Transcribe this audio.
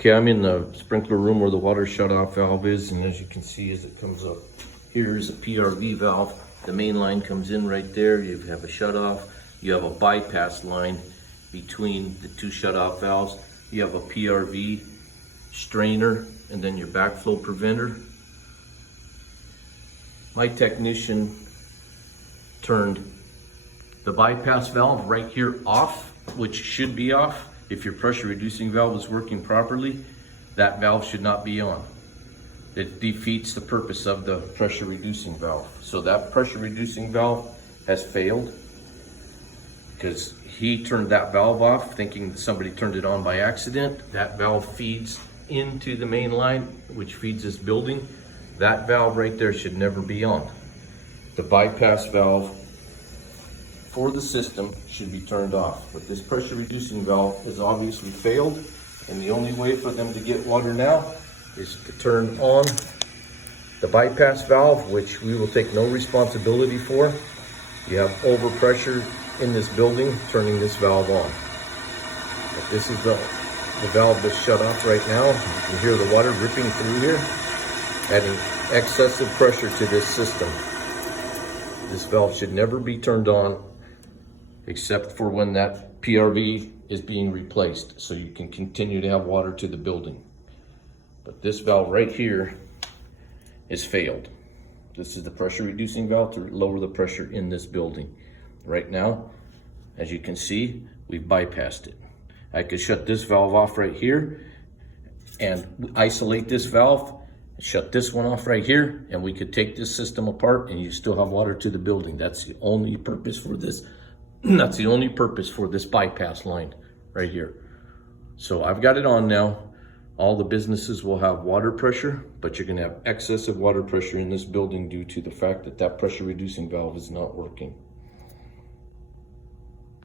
Okay, I'm in the sprinkler room where the water shut-off valve is, and as you can see as it comes up, here is a PRV valve. The main line comes in right there. You have a shut-off. You have a bypass line between the two shut-off valves. You have a PRV strainer, and then your backflow preventer. My technician turned the bypass valve right here off, which should be off. If your pressure reducing valve is working properly, that valve should not be on. It defeats the purpose of the pressure reducing valve. So that pressure reducing valve has failed because he turned that valve off thinking somebody turned it on by accident. That valve feeds into the main line, which feeds this building. That valve right there should never be on. The bypass valve for the system should be turned off. But this pressure reducing valve has obviously failed, and the only way for them to get water now is to turn on the bypass valve, which we will take no responsibility for. You have overpressure in this building turning this valve on. But this is the valve that's shut off right now. You can hear the water dripping through here, adding excessive pressure to this system. This valve should never be turned on except for when that PRV is being replaced, so you can continue to have water to the building. But this valve right here is failed. This is the pressure reducing valve to lower the pressure in this building. Right now, as you can see, we've bypassed it. I could shut this valve off right here and isolate this valve, shut this one off right here, and we could take this system apart and you still have water to the building. That's the only purpose for this. That's the only purpose for this bypass line right here. So I've got it on now. All the businesses will have water pressure, but you're gonna have excessive water pressure in this building due to the fact that that pressure reducing valve is not working.